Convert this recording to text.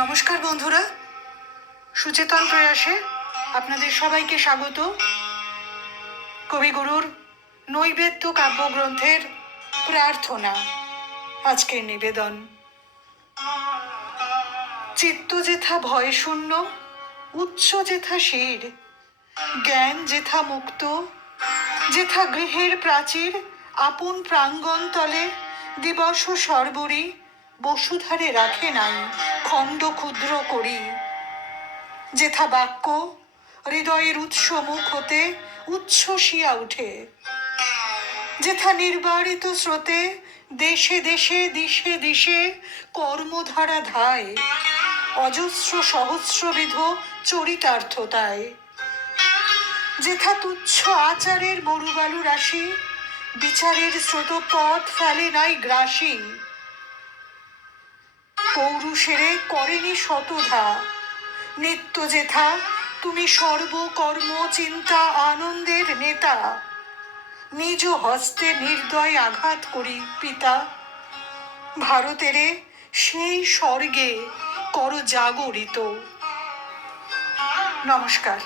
নমস্কার বন্ধুরা, সুচেতন প্রয়াসে আপনাদের সবাইকে স্বাগত। কবিগুরুর নৈবেদ্য কাব্যগ্রন্থের প্রার্থনা আজকের নিবেদন। চিত্ত যেথা ভয় শূন্য, উচ্চ যেথা শির, জ্ঞান যেথা মুক্ত, যেথা গৃহের প্রাচীর, আপন প্রাঙ্গণ তলে দিবস সর্বরী বসুধারে রাখে নাই খণ্ড ক্ষুদ্র করি। যেথা বাক্য হৃদয়ের উৎস মুখ হতে উচ্ছ্বসিয়া উঠে, যেথা নির্বারিত স্রোতে দেশে দেশে দিশে দিশে কর্মধারা ধায়, অজস্র সহস্রবিধ চরিতার্থতায়। যেথা তুচ্ছ আচারের মরুবালু রাশি, বিচারের স্রোত পথ ফেলে নাই গ্রাসী। পৌরুষেরে করেনি শতধা, নিত্য যেথা তুমি সর্বকর্ম চিন্তা আনন্দের নেতা। নিজ হস্তে নির্দয় আঘাত করি পিতা, ভারতেরে সেই স্বর্গে কর জাগরিত। নমস্কার।